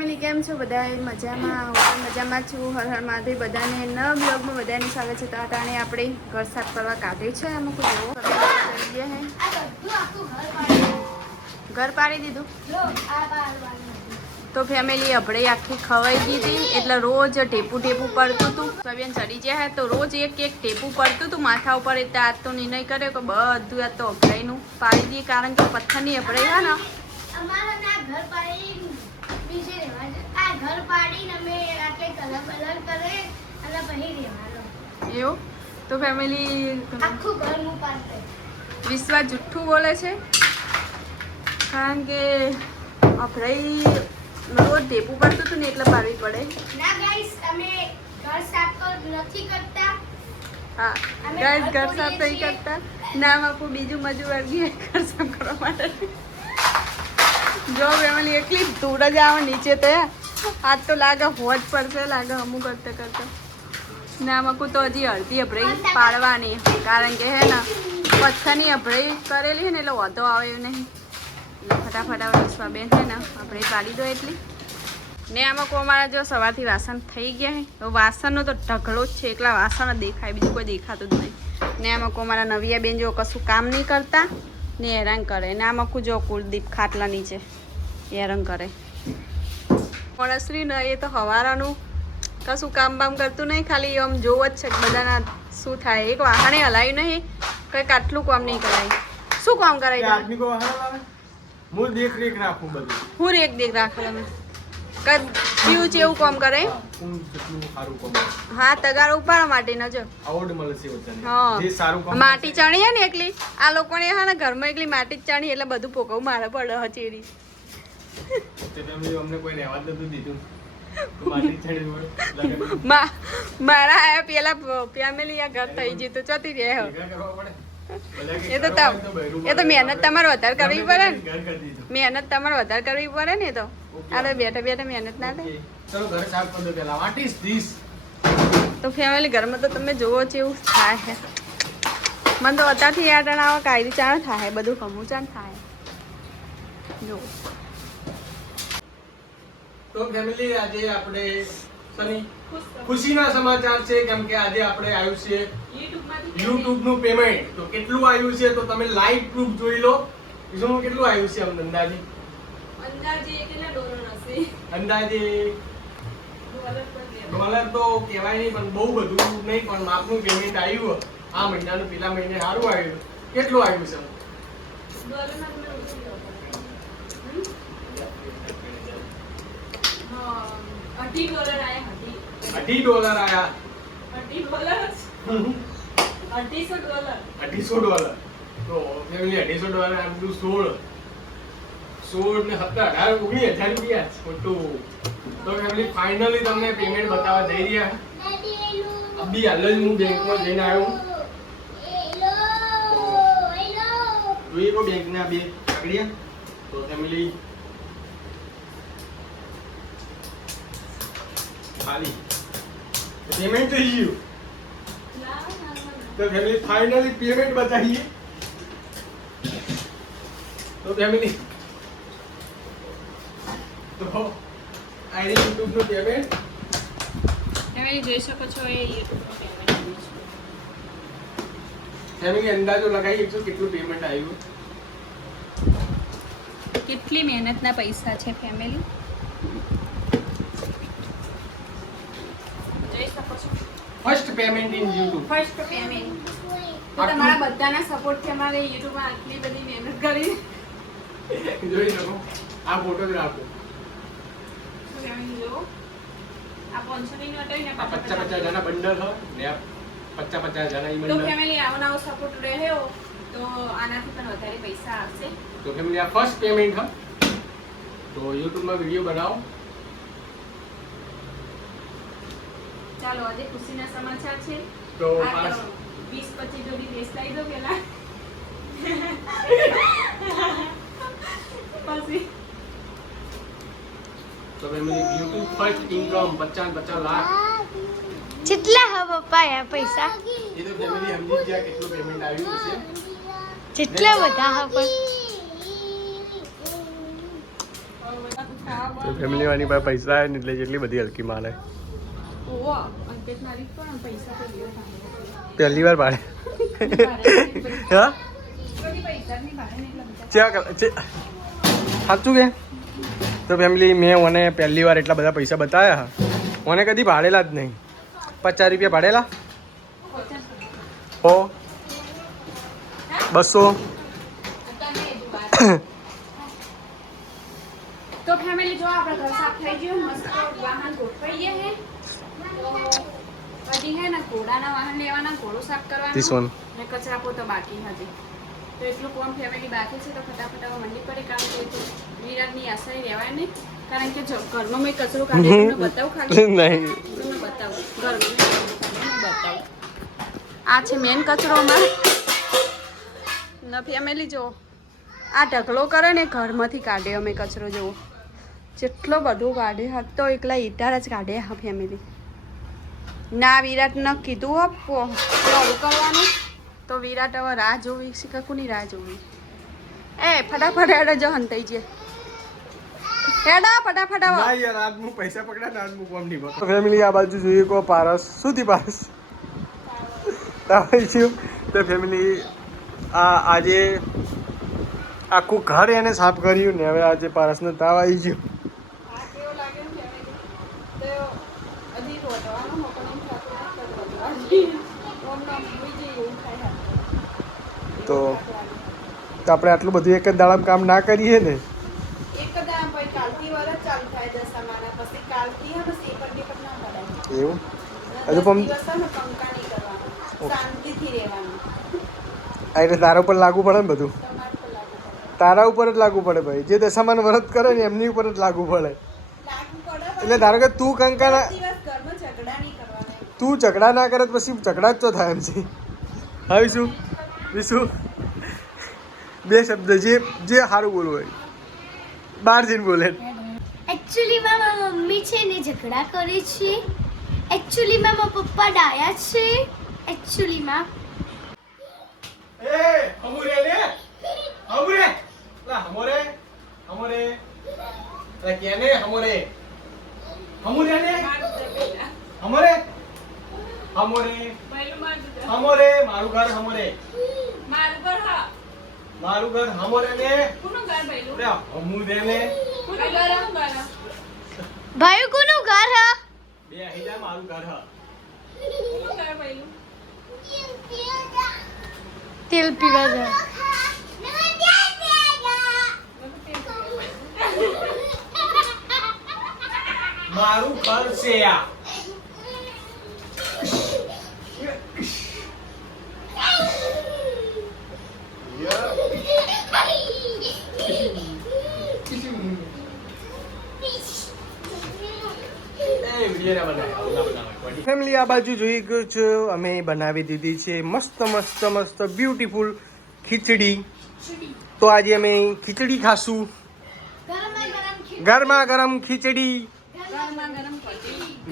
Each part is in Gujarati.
ફેમિલી કેમ છો બધા મજામાં? હું પણ મજામાં છું. હર હર મહાદેવ બધાને નવા બ્લોગમાં બધાને સ્વાગત છે. તો અટાણે આપણે ઘર સાફ કરવા કાઢ્યું છે. અમુક જેવો ઘર પાડી દીધું તો ફેમિલી આપણે આખી ખવાઈ ગઈ હતી એટલે રોજ ટેપું પડતું હતું. સવિયન ચડી જાય તો રોજ એક ટેપું પડતું હતું માથા ઉપર. એટલે આજ તો નિર્ણય કર્યો કે બધું આ તો અભરાઈનું પાડી દઈએ, કારણ કે પથ્થરની અભરાઈ હા ને એવું તો ફેમિલી વિશ્વાસ જુઠ્ઠું બોલે છે, કારણ કે અભરાઈ રોજ ટેપું પડતું હતું ને એટલે પાડવી પડે. ના ગાઈસ અમે ઘર સાફ નથી કરતા. હા ગાઈસ ઘર સાફ નહીં કરતા. નામ આપું બીજું મજૂર વર્ગી ઘર સાફ કરવા માટે. જો ફેમિલી એકલી ધૂળ જ આવે નીચે તો આજ તો લાગે હોજ પડશે લાગે અમુક કરતા નામ આપું તો હજી અડધી અભરાઈ પાડવાની, કારણ કે હે ને પથ્થરની અભરાઈ કરેલી છે ને એટલે વધો આવે એવું નહીં. ફટાફટ આવે બેન છે ને આપણે પાડી દો એટલી ને. આમાં કોઈ અમારા જો સવારથી વાસણ થઈ ગયા છે તો વાસણનો તો ઢગલો જ છે, એટલા વાસણ જ દેખાય, બીજું કોઈ દેખાતું જ નહીં. ને આમાં કોઈ અમારા નવિયા બેન જો કશું કામ નહીં કરતા ને હેરાન કરે. ને આમાં કોઈ જો કુલદીપ ખાટલા નીચે હેરાન કરે. મણસરી ને એ તો હવારાનું કશું કામ બામ કરતું નહીં, ખાલી આમ જોવ જ છે બધાના શું થાય. એક વાહણે હલાવ્યું નહીં, કંઈક આટલું કામ નહીં કરાય. શું કામ કરાય? હું દેખ રેખ રાખું બધું. હું રેખ દેખ રાખો તમે કયું છે એવું કામ કરે? હા તગાર ઉપાડવા માટે ન જો આવડ મળે છે વચ્ચે. હા જે સારું કામ માટી ચણી હે ને એકલી આ લોકોને હા ને ઘરમાં એકલી માટી જ ચણી એટલે બધું પોકવું મારે પડે હચેરી. તે ફેમિલી અમને કોઈ રહેવા જ નતું દીધું. તો માટી ચડી હોય મારા આયા પેલા ફેમિલી આ ઘર થઈ ગયું તો ચોથી રહે. એ તો મહેનત તમારે વધારે કરવી પડે ને. મહેનત તમારે વધારે કરવી પડે ને. તો આ બેઠા બેઠા મહેનત ના થાય. ચલો ઘર સાફ કરી દો પહેલા. What is this? તો ફેમિલી ઘરમાં તો તમે જોવો છો એવું થાય છે. મને તો અત્યારથી યાદ આવે કાયરી ચાણ થાય બધું ખમું ચાણ થાય. જો તો ફેમિલી આજે આપણે સની ખુશીના સમાચાર છે, કેમ કે આજે આપણે આવ્યું છે YouTube નું પેમેન્ટ. તો કેટલું આવ્યું છે તો તમે લાઈવ પ્રૂફ જોઈ લો. શું કેટલું આવ્યું છે અમને અંદાજે કેટલા ડોલર હશે? અંદાજે ડોલર તો કહેવાય નહીં, પણ બહુ બધું નહીં, પણ માપનું પેમેન્ટ આવ્યું. આ મહિનાનું પેલા મહિને સારું આવ્યું. કેટલું આવ્યું છે? $18 આયા. $250. તો ફેમિલી $250 આપડું 16 ને 17 18 19,000 રૂપિયા ખોટું. તો ફેમિલી ફાઇનલી તમને પેમેન્ટ બતાવવા જઈ રહ્યા. અભી હાલ જ હું બેંકમાં જઈને આવ્યો. જોઈએ તો બેંકના બે કાગળિયા. તો ફેમિલી ખાલી પેમેન્ટ થઈ ગયું. તો ફેમિલી ફાઇનલી પેમેન્ટ બતાવીએ. તો ફેમિલી તો આઈ YouTube નું પેમેન્ટ તમે જોઈ શકો છો. એ YouTube નું પેમેન્ટ ફેમિલી અંદાજો લગાવી એકસો કેટલું પેમેન્ટ આવ્યું. કેટલી મહેનતના પૈસા છે ફેમિલી જોઈ શકો છો. First payment in YouTube. First payment તો તમારા બધાના સપોર્ટથી અમારે યુટ્યુબમાં આટલી બધી મહેનત કરી. જોઈ શકો આ ફોટો જ રાખો. આ 500 ની નોટ હોય ને 50 જણા બંડલ હોય ને 50 જણા ઈ તો બંડલ. ફેમિલી આવો નવો સપોર્ટ રહ્યો તો આનાથી પણ વધારે પૈસા આવશે. તો ફેમિલી આ ફર્સ્ટ પેમેન્ટ હા. તો YouTube માં વિડિયો બનાવો. ચાલો આજે ખુશીના સમાચાર છે. તો 20-25 જોડી ડ્રેસ લઈ દો પેલા પછી તો family YouTube first income 50 lakh. કેટલા હા પપ્પા આ પૈસા? એ તો ફેમિલી સમજી ગયા કેટલું પેમેન્ટ આવ્યું છે. કેટલા બધા હા પણ તો ફેમિલી વાળી પાસે પૈસા આવે ને એટલે જેટલી બધી હલકી મારે પહેલી વાર પાડે હા સાચું કે તો ફેમિલી મેં મને પહેલી વાર એટલા બધા પૈસા બતાવ્યા મને કદી ભાડેલા જ નહીં 50 રૂપિયા ભાડેલા 100 200 તો ફેમિલી જો આપણા ઘર સાફ થઈ ગયું મસ્ત વાહન ગોઠવાઈએ હે તો હજી હે ને ઘોડાના વાહન લેવાના ઘોડો સાફ This કરવાનો one. ને કચરા પોતો બાકી હતી તો એટલું કોમ ફેમિલી બાકી છે તો ફટાફટ હવે મંડી પડે કારણ કે વિરાટની આશાએ રહેવાય નહીં કારણ કે જો ઘરનો મેં કચરો કાઢી તમને બતાવું ખાલી નહીં તમને બતાવું ઘરનો મેં બતાવું આ છે મેન કચરોમાં ન ફેમિલી જો આ ઢગલો કરે ને ઘરમાંથી કાઢે અમે કચરો જેવો જેટલો બધું કાઢે હા તો એકલા ઈટાર જ કાઢે હા ફેમિલી ના વિરાટને કીધું આપવું કરવાનું તો વિરાટ હવે રાહ જોવી શીખકુની રાહ જોવી એ ફટાફટ હેડો જો હંતાઈ છે હેડો ફટાફટ આવો ના યાર આજ હું પૈસા પકડા ને આજ હું કોમ નહીં બતો ફેમિલી આ બાજુ જોઈએ કો પારસ શું થી પારસ તાવ છું તો ફેમિલી આજે આખું ઘર એને સાફ કર્યું ને હવે આજે પારસનો તાવ આવી ગયો તો આપણે આટલું બધું એક જ દાડામાં કામ ના કરીએ ને એવું હજુ પણ એટલે તારા ઉપર લાગુ પડે ને બધું તારા ઉપર જ લાગુ પડે ભાઈ જે દશામાન વ્રત કરે ને એમની ઉપર જ લાગુ પડે એટલે ધારો કે તું કંકા તું ઝઘડા ના કરે પછી ઝઘડા જ તો થાય એમ છે હવે શું વિશું બે શબ્દ જે સારું બોલવું હોય બહાર જઈને બોલે એકચ્યુઅલી મારા મમ્મી છે ને ઝઘડા કરે છે એકચ્યુઅલી મારા પપ્પા ડાયા છે એકચ્યુઅલી માં એ હમુરે લે હમુરે લા હમુરે હમુરે લા કેને હમુરે હમુરે લે હમુરે હમુરે હમુરે મારું ઘર હમુરે મારું ઘર હમુરે લે કોનું ઘર ભાઈલું લે હમુરે લે કોનું ઘર ભાઈ કોનું ઘર હ બે અહીં મારું ઘર હ કોનું ઘર ભાઈલું તેલ પીવા જા મારું ઘર છે આ ફેમિલી આ બાજુ જોઈ ગયો છો અમે બનાવી દીધી છે મસ્ત મસ્ત મસ્ત બ્યુટીફુલ ખીચડી તો આજે અમે ખીચડી ખાશું ગરમા ગરમ ખીચડી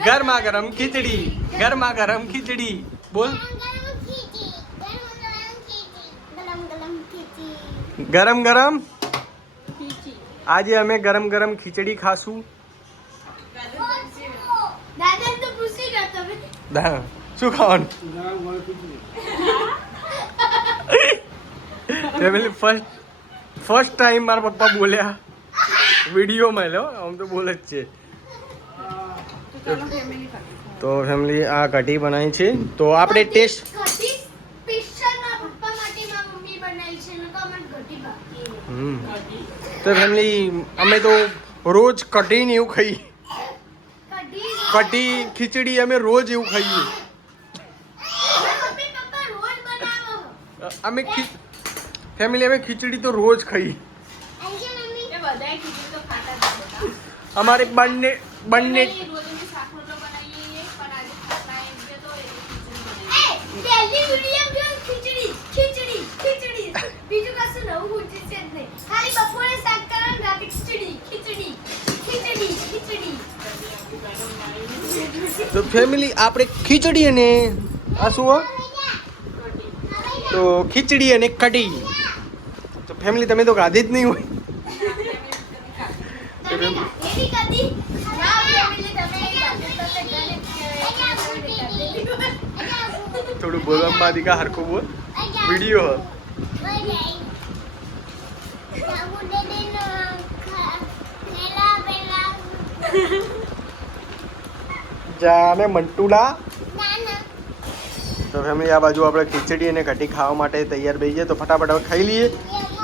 ગરમા ગરમ ખીચડી ગરમા ગરમ ખીચડી બોલ ગરમ ગરમ આજે અમે ગરમ ગરમ ખીચડી ખાશું દાદા તો પૂછી ગયો તમે શું ખાવાનું ફેમિલી ફર્સ્ટ ટાઈમ મારા પપ્પા બોલ્યા વિડીયોમાં લો આમ તો બોલે જ છે તો ફેમિલી આ કઢી બનાવી છે તો આપણે ટેસ્ટ કઢી સ્પેશિયલ મારા પપ્પા માટે મારી મમ્મી બનાવી છે નકર મને કઢી બાકી તો ફેમિલી અમે તો રોજ કઢી ને એવું ખાઈએ કઢી ખીચડી અમે રોજ એવું ખાઈએ મમ્મી પપ્પા રોજ બનાવો અમે ફેમિલી અમે ખીચડી તો રોજ ખાઈએ આજે મમ્મી એ બધાય ખીચડી તો ખાતા જ હતા અમારે બંને રોજની શાક રોટલો બનાવીએ પણ આજે ખાતા એમ કે તો એ ખીચડી બનાવી પહેલી વિડિયો જો ખીચડી ખીચડી ખીચડી બીજું કશું નવું પૂછે છે જ નહીં ખાલી બપોરે શાક કરવાનું રાતે ખીચડી ખીચડી ખીચડી ખીચડી તો ફેમિલી આપણે ખીચડી અને આ શું હોય તો ખીચડી અને કઢી તો ફેમિલી તમે તો ખાધી જ નહીં હોય નથી કરતી ના ફેમિલી તમે થોડું બોલવામાં બાદિકા હરખું બોલ વિડીયો જાને મંટુલા તો ફેમિલી આ બાજુ આપણે ખીચડી અને કઢી ખાવા માટે તૈયાર થઈ જાય તો ફટાફટ હવે ખાઈ લઈએ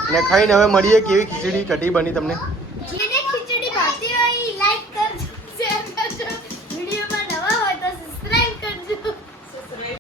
અને ખાઈને હવે મળીએ કેવી ખીચડી કઢી બની તમને